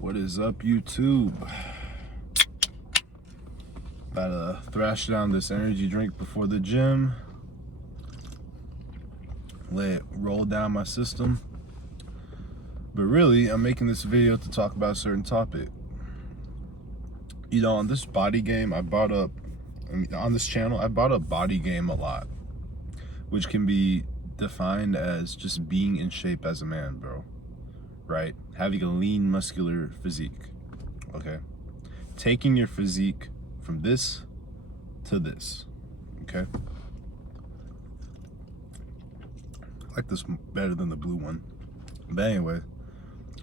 What is up, YouTube? About to thrash down this energy drink before the gym. Let it roll down my system. But really, I'm making this video to talk about a certain topic. You know, on this body game, on this channel, I brought up body game a lot, which can be defined as just being in shape as a man, bro. Right? Having a lean, muscular physique. Okay? Taking your physique from this to this. Okay? I like this better than the blue one. But anyway,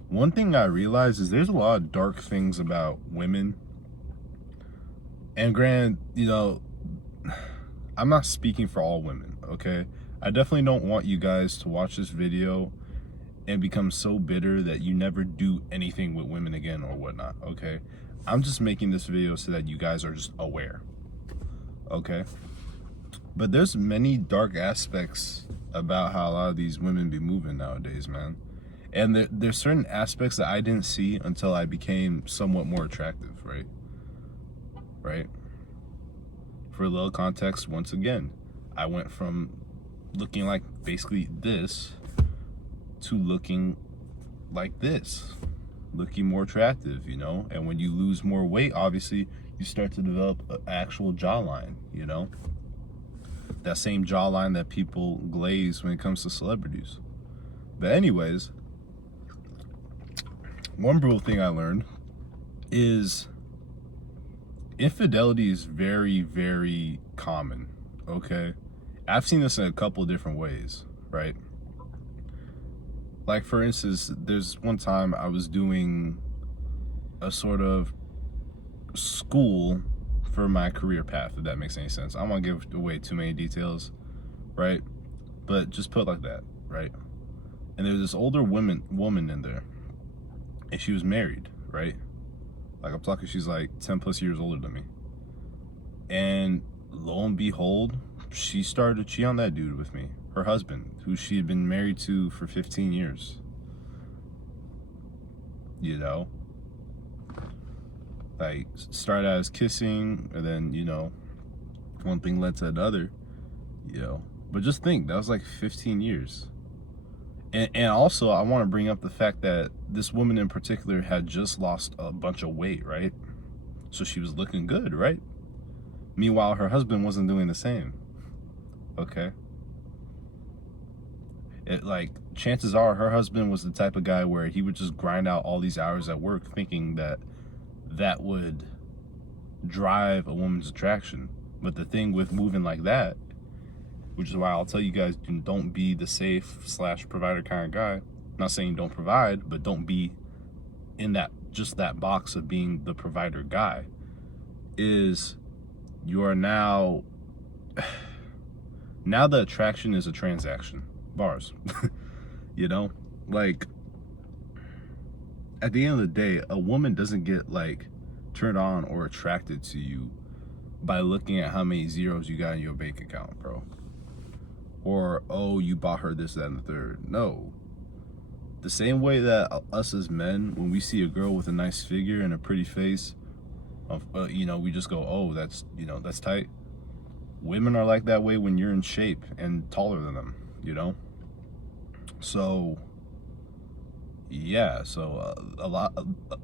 one thing I realized is there's a lot of dark things about women. And granted, you know, I'm not speaking for all women, okay? I definitely don't want you guys to watch this video and become so bitter that you never do anything with women again or whatnot, okay? I'm just making this video so that you guys are just aware, okay? But there's many dark aspects about how a lot of these women be moving nowadays, man. And there's certain aspects that I didn't see until I became somewhat more attractive, right? Right? For a little context, once again, I went from looking like basically this to looking like this, looking more attractive, you know? And when you lose more weight, obviously, you start to develop an actual jawline, you know? That same jawline that people glaze when it comes to celebrities. But anyways, one brutal thing I learned is infidelity is very, very common, okay? I've seen this in a couple of different ways, right? Like, for instance, there's one time I was doing a sort of school for my career path, if that makes any sense. I don't want to give away too many details, right? But just put it like that, right? And there's this older woman in there, and she was married, right? Like, I'm talking, she's like 10 plus years older than me. And lo and behold, she started to cheat on that dude with me, her husband, who she had been married to for 15 years. You know? Like, started out as kissing, and then, you know, one thing led to another, you know. But just think, that was like 15 years. And also, I want to bring up the fact that this woman in particular had just lost a bunch of weight, right? So she was looking good, right? Meanwhile, her husband wasn't doing the same. Okay? Like, chances are her husband was the type of guy where he would just grind out all these hours at work thinking that that would drive a woman's attraction. But the thing with moving like that, which is why I'll tell you guys, don't be the safe/provider kind of guy. I'm not saying don't provide, but don't be in that box of being the provider guy. Is you are now the attraction is a transaction. Bars. You know? Like, at the end of the day, a woman doesn't get, like, turned on or attracted to you by looking at how many zeros you got in your bank account, bro. Or, oh, you bought her this, that, and the third. No. The same way that us as men, when we see a girl with a nice figure and a pretty face, you know, we just go, oh, that's, you know, that's tight. Women are like that way when you're in shape and taller than them, you know? So, yeah, so a lot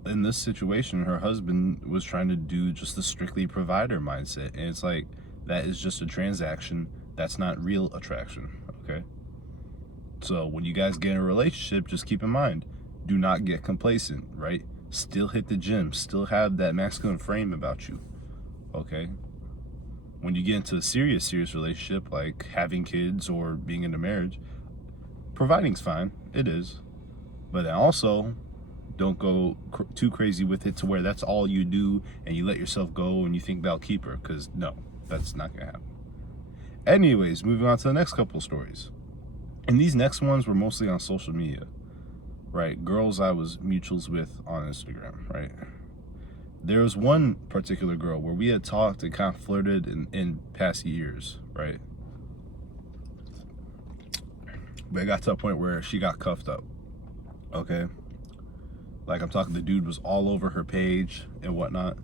in this situation, her husband was trying to do just the strictly provider mindset. And it's like, that is just a transaction. That's not real attraction, okay? So when you guys get in a relationship, just keep in mind, do not get complacent, right? Still hit the gym, still have that masculine frame about you, okay? When you get into a serious relationship, like having kids or being in a marriage, providing's fine, it is. But then also, don't go too crazy with it to where that's all you do and you let yourself go and you think that'll keep her, because no, that's not gonna happen. Anyways, moving on to the next couple of stories. And these next ones were mostly on social media, right? Girls I was mutuals with on Instagram, right? There was one particular girl where we had talked and kind of flirted in past years, right? But it got to a point where she got cuffed up, okay? Like, I'm talking, the dude was all over her page and whatnot.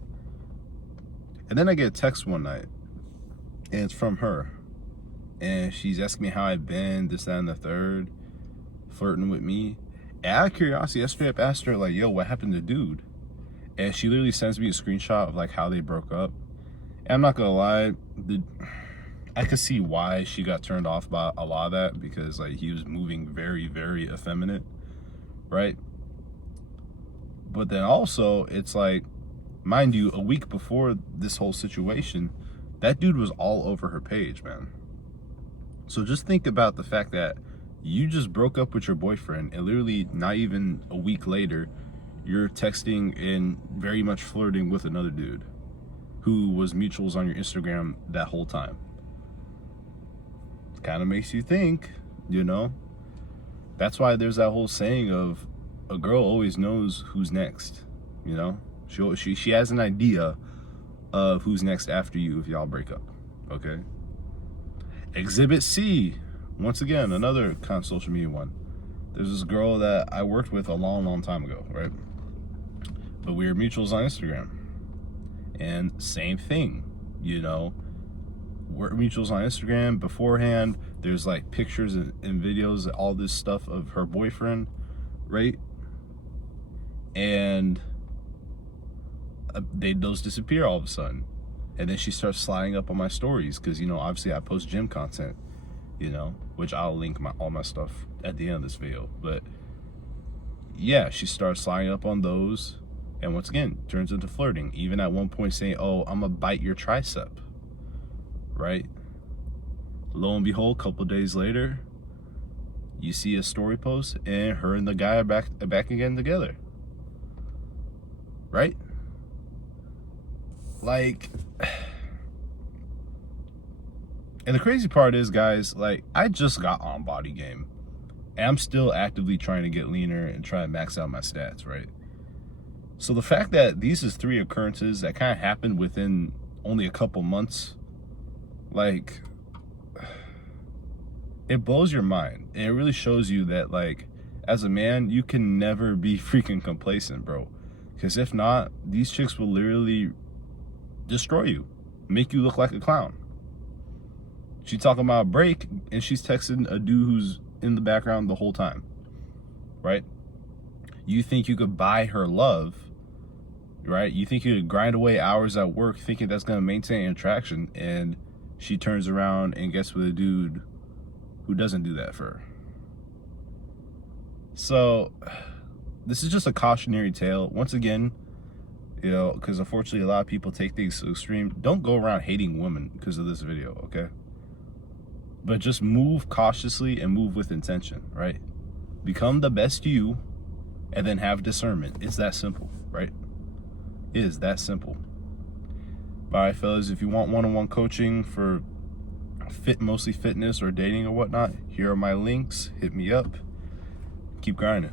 And then I get a text one night, and it's from her. And she's asking me how I've been, this, that, and the third, flirting with me. And out of curiosity, I straight up asked her, like, yo, what happened to dude? And she literally sends me a screenshot of, like, how they broke up. And I'm not gonna lie, I could see why she got turned off by a lot of that, because, like, he was moving very, very effeminate, right? But then also, it's like, mind you, a week before this whole situation, that dude was all over her page, man. So just think about the fact that you just broke up with your boyfriend, and literally not even a week later, you're texting and very much flirting with another dude who was mutuals on your Instagram that whole time. Kind of makes you think, you know? That's why there's that whole saying of, a girl always knows who's next, you know? She has an idea of who's next after you if y'all break up, okay? Exhibit C, once again, another kind of social media one. There's this girl that I worked with a long, long time ago, right? But we were mutuals on Instagram. And same thing, you know? We're mutuals on Instagram beforehand. There's like pictures and videos, all this stuff of her boyfriend, right? And those disappear all of a sudden. And then she starts sliding up on my stories because, you know, obviously I post gym content, you know, which I'll link all my stuff at the end of this video. But yeah, she starts sliding up on those, and once again, turns into flirting. Even at one point saying, oh, I'm gonna bite your tricep, right? Lo and behold, a couple days later, you see a story post and her and the guy are back again together, right? Like, and the crazy part is, guys, like, I just got on Body Game, and I'm still actively trying to get leaner and try to max out my stats, right? So the fact that these is 3 occurrences that kind of happened within only a couple months, like, it blows your mind. And it really shows you that, like, as a man, you can never be freaking complacent, bro. Because if not, these chicks will literally destroy you, make you look like a clown. She's talking about a break, and she's texting a dude who's in the background the whole time, right? You think you could buy her love, right? You think you could grind away hours at work thinking that's going to maintain attraction, and she turns around and gets with a dude who doesn't do that for her. So this is just a cautionary tale. Once again, you know, because unfortunately a lot of people take things to extreme. Don't go around hating women because of this video, okay? But just move cautiously and move with intention, right? Become the best you, and then have discernment. It's that simple, right? It is that simple. All right, fellas, if you want one-on-one coaching for mostly fitness or dating or whatnot, here are my links. Hit me up. Keep grinding.